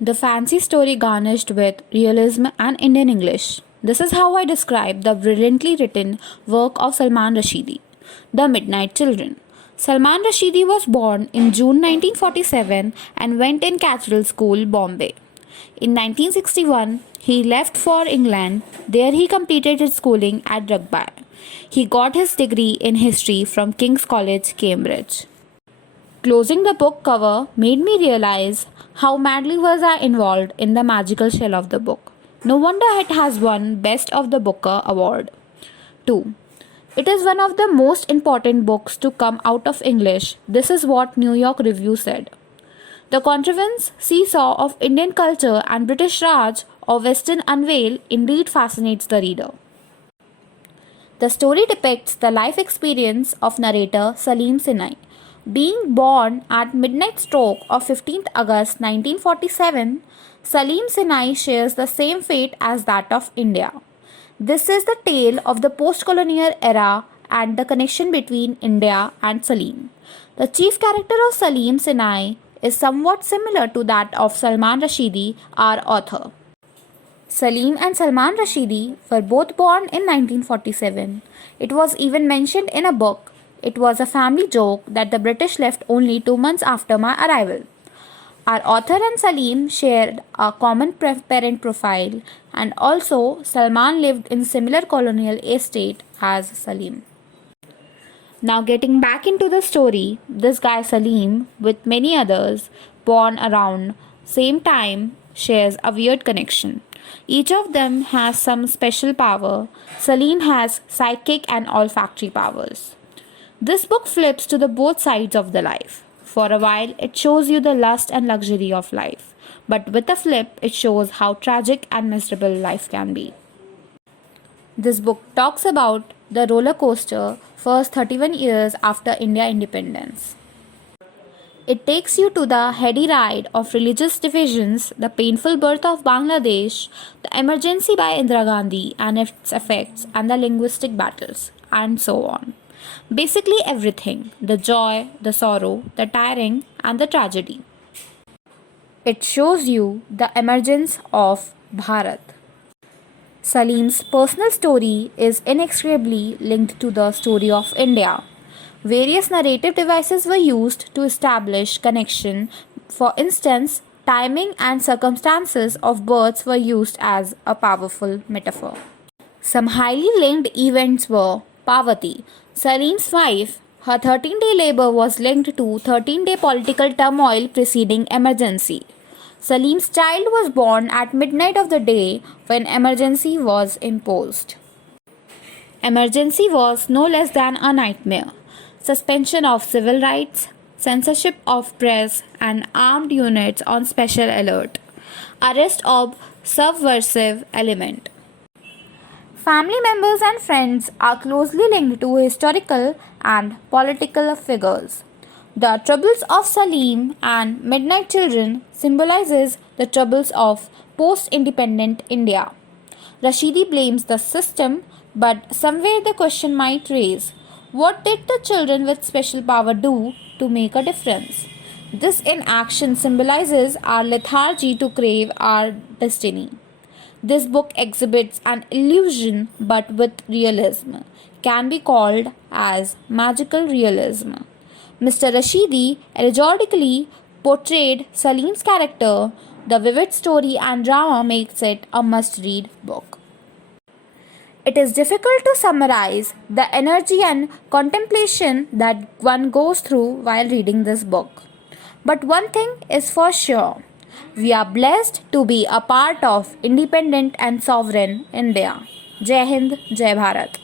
The fancy story garnished with realism and Indian English. This is how I describe the brilliantly written work of Salman Rushdie, The Midnight Children. Salman Rushdie was born in June 1947 and went in Cathedral School, Bombay. In 1961, he left for England. There he completed his schooling at Rugby. He got his degree in history from King's College, Cambridge. Closing the book cover made me realize how madly was I involved in the magical shell of the book. No wonder it has won Best of the Booker award. 2. It is one of the most important books to come out of English. This is what New York Review said. The contrivance seesaw of Indian culture and British Raj or Western unveil indeed fascinates the reader. The story depicts the life experience of narrator Salim Sinai. Being born at midnight stroke of 15th August 1947, Salim Sinai shares the same fate as that of India. This is the tale of the post-colonial era and the connection between India and Salim. The chief character of Salim Sinai is somewhat similar to that of Salman Rushdie, our author. Salim and Salman Rushdie were both born in 1947. It was even mentioned in a book. It was a family joke that the British left only 2 months after my arrival. Our author and Salim shared a common parent profile, and also Salman lived in similar colonial estate as Salim. Now getting back into the story, this guy Salim, with many others born around same time, shares a weird connection. Each of them has some special power. Salim has psychic and olfactory powers. This book flips to the both sides of the life. For a while, it shows you the lust and luxury of life. But with a flip, it shows how tragic and miserable life can be. This book talks about the roller coaster first 31 years after India independence. It takes you to the heady ride of religious divisions, the painful birth of Bangladesh, the emergency by Indira Gandhi and its effects, and the linguistic battles, and so on. Basically everything, the joy, the sorrow, the tiring, and the tragedy. It shows you the emergence of Bharat. Salim's personal story is inextricably linked to the story of India. Various narrative devices were used to establish connection. For instance, timing and circumstances of births were used as a powerful metaphor. Some highly linked events were Parvati, Salim's wife. Her 13-day labor was linked to 13-day political turmoil preceding emergency. Salim's child was born at midnight of the day when emergency was imposed. Emergency was no less than a nightmare. Suspension of civil rights, censorship of press, and armed units on special alert. Arrest of subversive element. Family members and friends are closely linked to historical and political figures. The troubles of Salim and Midnight Children symbolizes the troubles of post-independent India. Rushdie blames the system, but somewhere the question might raise, what did the children with special power do to make a difference? This inaction symbolizes our lethargy to crave our destiny. This book exhibits an illusion but with realism, can be called as magical realism. Mr. Rushdie allegorically portrayed Salim's character. The vivid story and drama makes it a must-read book. It is difficult to summarize the energy and contemplation that one goes through while reading this book. But one thing is for sure. We are blessed to be a part of independent and sovereign India. Jai Hind, Jai Bharat.